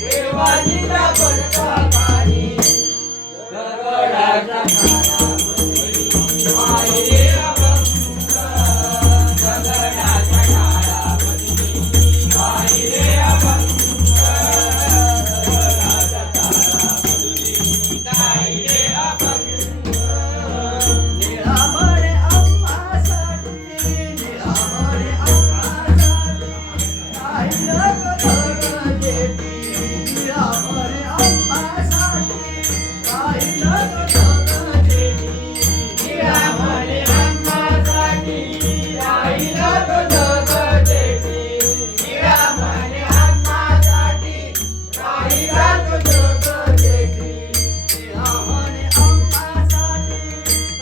देवाजीला पडता पाणी.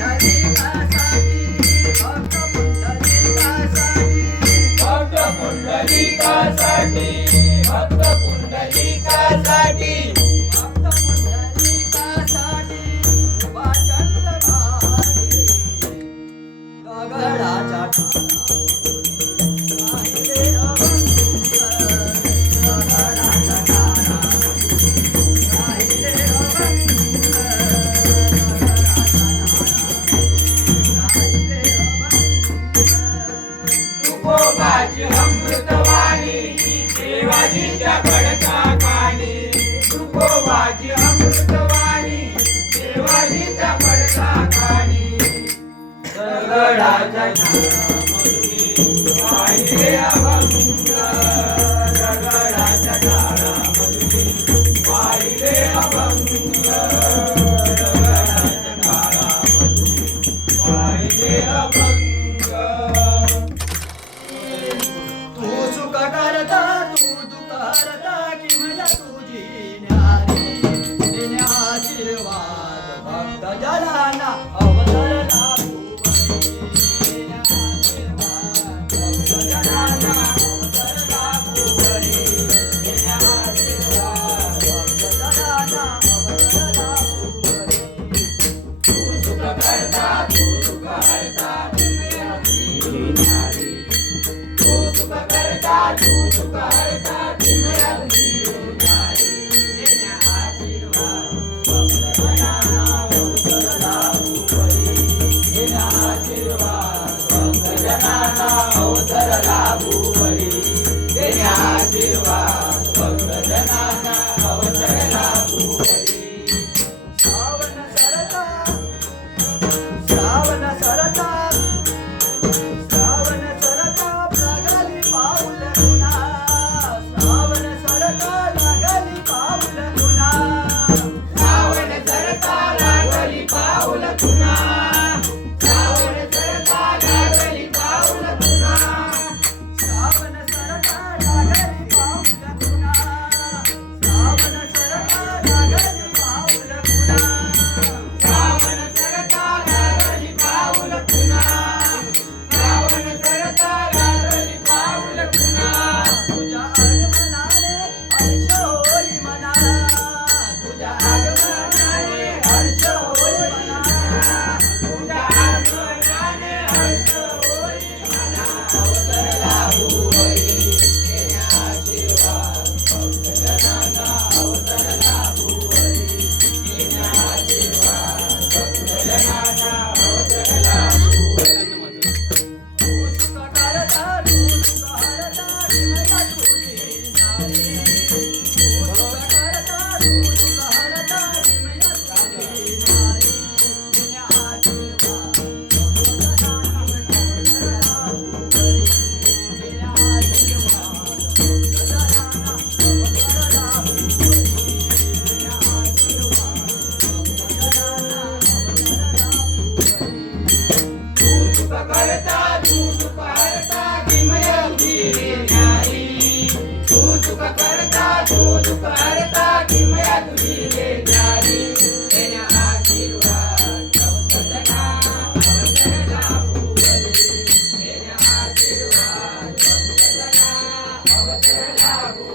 Bye. देवाची अमृतवाणी देवाजीच्या कडका काणी तुकोबाची अमृतवाणी देवाजीच्या कडका काणी सगळाच्या Bye. Bye. 不知道 लागू